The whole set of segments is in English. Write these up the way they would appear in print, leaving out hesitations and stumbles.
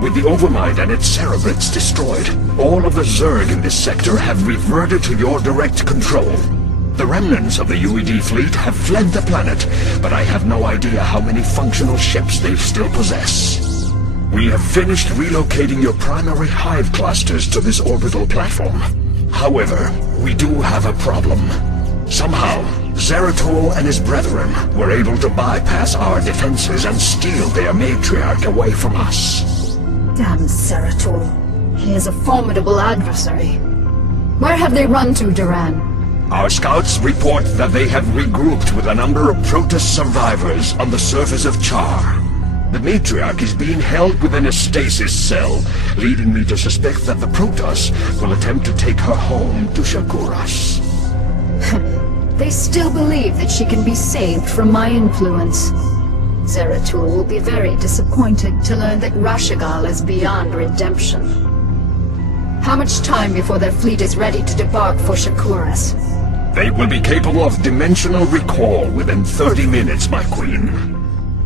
With the Overmind and its cerebrates destroyed, all of the Zerg in this sector have reverted to your direct control. The remnants of the UED fleet have fled the planet, but I have no idea how many functional ships they still possess. We have finished relocating your primary hive clusters to this orbital platform. However, we do have a problem. Somehow, Zeratul and his brethren were able to bypass our defenses and steal their matriarch away from us. Damn Zeratul. He is a formidable adversary. Where have they run to, Duran? Our scouts report that they have regrouped with a number of Protoss survivors on the surface of Char. The matriarch is being held within a stasis cell, leading me to suspect that the Protoss will attempt to take her home to Shakuras. They still believe that she can be saved from my influence. Zeratul will be very disappointed to learn that Rashagal is beyond redemption. How much time before their fleet is ready to debark for Shakuras? They will be capable of dimensional recall within 30 minutes, my queen.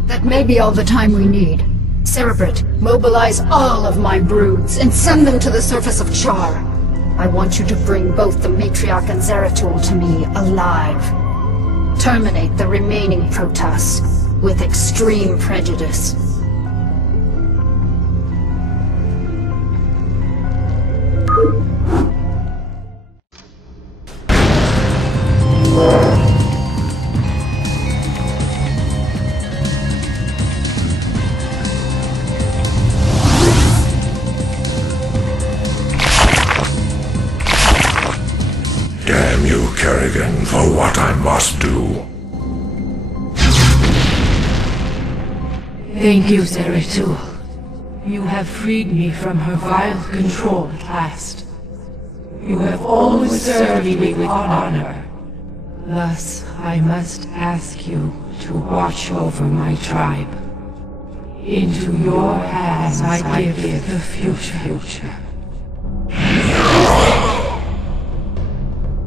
That may be all the time we need. Cerebrate, mobilize all of my broods and send them to the surface of Char. I want you to bring both the Matriarch and Zeratul to me alive. Terminate the remaining Protoss with extreme prejudice. Damn you, Kerrigan, for what I must do. Thank you, Zeratul. You have freed me from her vile control at last. You have always served me with honor. Thus, I must ask you to watch over my tribe. Into your hands I give the future.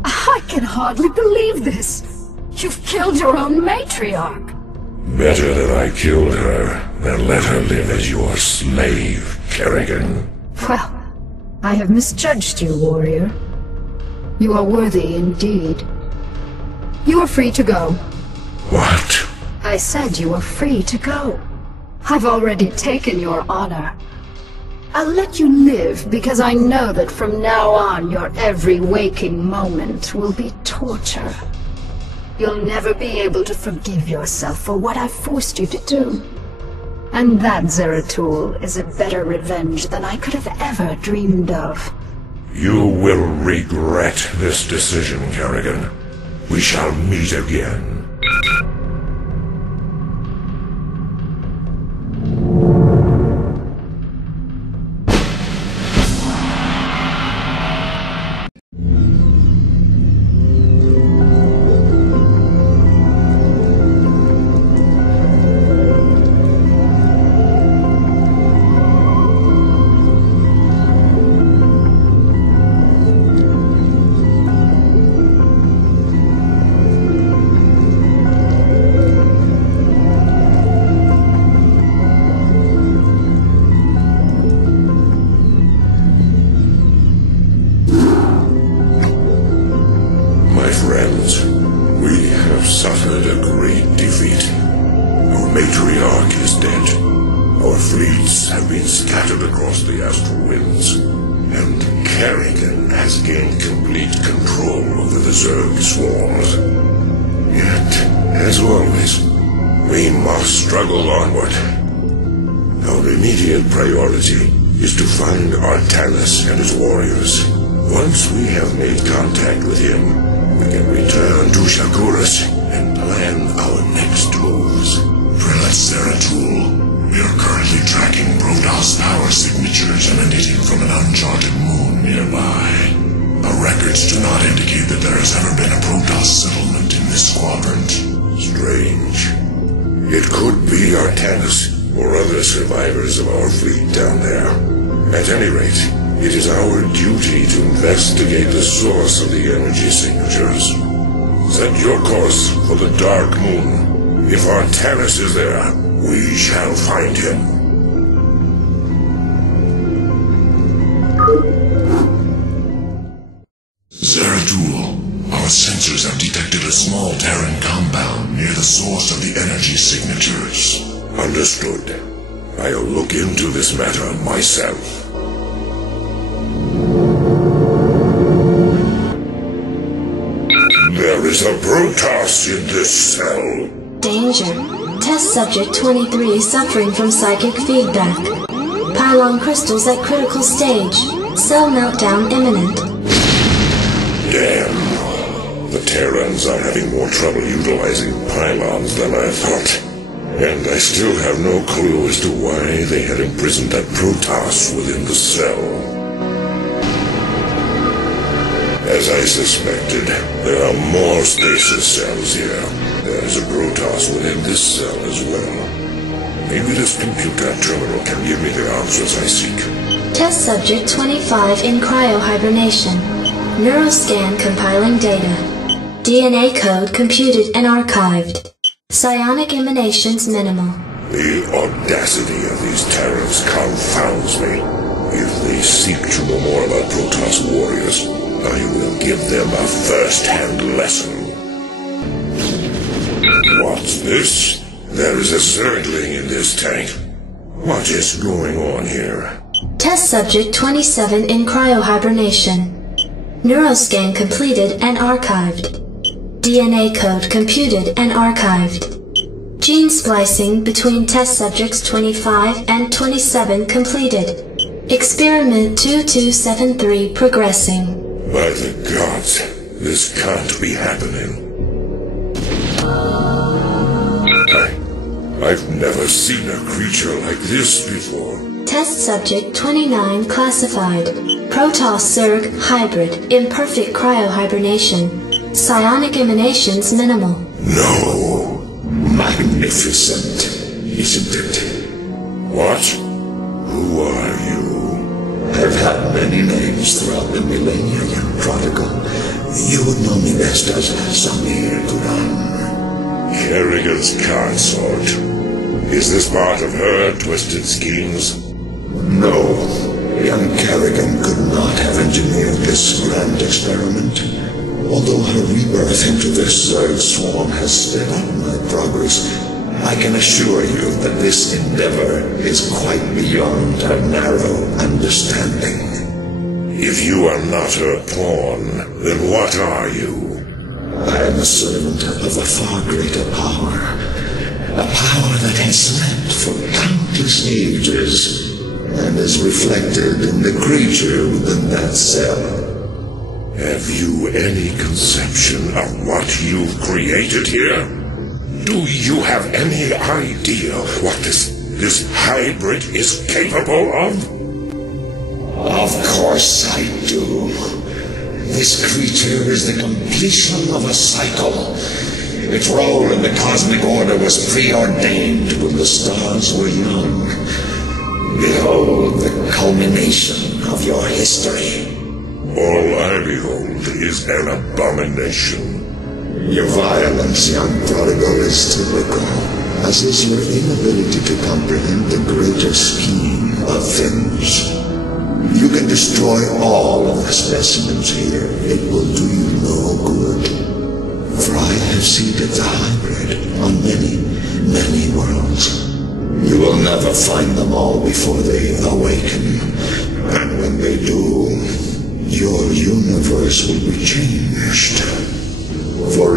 I can hardly believe this. You've killed your own matriarch. Better that I killed her than let her live as your slave, Kerrigan. Well, I have misjudged you, warrior. You are worthy indeed. You are free to go. What? I said you are free to go. I've already taken your honor. I'll let you live because I know that from now on your every waking moment will be torture. You'll never be able to forgive yourself for what I've forced you to do. And that, Zeratul, is a better revenge than I could have ever dreamed of. You will regret this decision, Kerrigan. We shall meet again. Suffered a great defeat. Our matriarch is dead. Our fleets have been scattered across the astral winds. And Kerrigan has gained complete control over the Zerg swarms. Yet, as always, we must struggle onward. Our immediate priority is to find Artanis and his warriors. Once we have made contact with him, we can return to Shakuras and plan our next moves. Prelate Zeratul, we are currently tracking Protoss power signatures emanating from an uncharted moon nearby. Our records do not indicate that there has ever been a Protoss settlement in this quadrant. Strange. It could be Artanis or other survivors of our fleet down there. At any rate, it is our duty to investigate the source of the energy signatures. Set your course for the Dark Moon. If Artanis is there, we shall find him. Tool. Our sensors have detected a small Terran compound near the source of the energy signatures. Understood. I'll look into this matter myself. There is a Protoss in this cell. Danger. Test subject 23 suffering from psychic feedback. Pylon crystals at critical stage. Cell meltdown imminent. Damn. The Terrans are having more trouble utilizing pylons than I thought. And I still have no clue as to why they had imprisoned that Protoss within the cell. As I suspected, there are more stasis cells here. There's a Protoss within this cell as well. Maybe this computer terminal can give me the answers I seek. Test subject 25 in cryohibernation. Neuroscan compiling data. DNA code computed and archived. Psionic emanations minimal. The audacity of these Terrans confounds me. If they seek to know more about Protoss warriors, I will give them a first-hand lesson. What's this? There is a Zergling in this tank. What is going on here? Test subject 27 in cryohibernation. Neuroscan completed and archived. DNA code computed and archived. Gene splicing between test subjects 25 and 27 completed. Experiment 2273 progressing. By the gods, this can't be happening. I've never seen a creature like this before. Test subject 29 classified. Protoss Zerg hybrid. Imperfect cryohibernation. Psionic emanations minimal. No. Magnificent, isn't it? What? Who are you? I've had many names throughout the millennia, young prodigal. You would know me best as Samir Kuran. Kerrigan's consort. Is this part of her twisted schemes? No, young Kerrigan could not have engineered this grand experiment. Although her rebirth into this Zerg swarm has sped up my progress, I can assure you that this endeavor is quite beyond her narrow understanding. If you are not her pawn, then what are you? I am a servant of a far greater power. A power that has slept for countless ages, and is reflected in the creature within that cell. Have you any conception of what you've created here? Do you have any idea what this hybrid is capable of? Of course I do. This creature is the completion of a cycle. Its role in the cosmic order was preordained when the stars were young. Behold the culmination of your history. All I behold is an abomination. Your violence, young prodigal, is typical, as is your inability to comprehend the greater scheme of things. You can destroy all of the specimens here. It will do you no good. For I have seeded the hybrid on many, many worlds. You will never find them all before they awaken. And when they do, your universe will be changed. For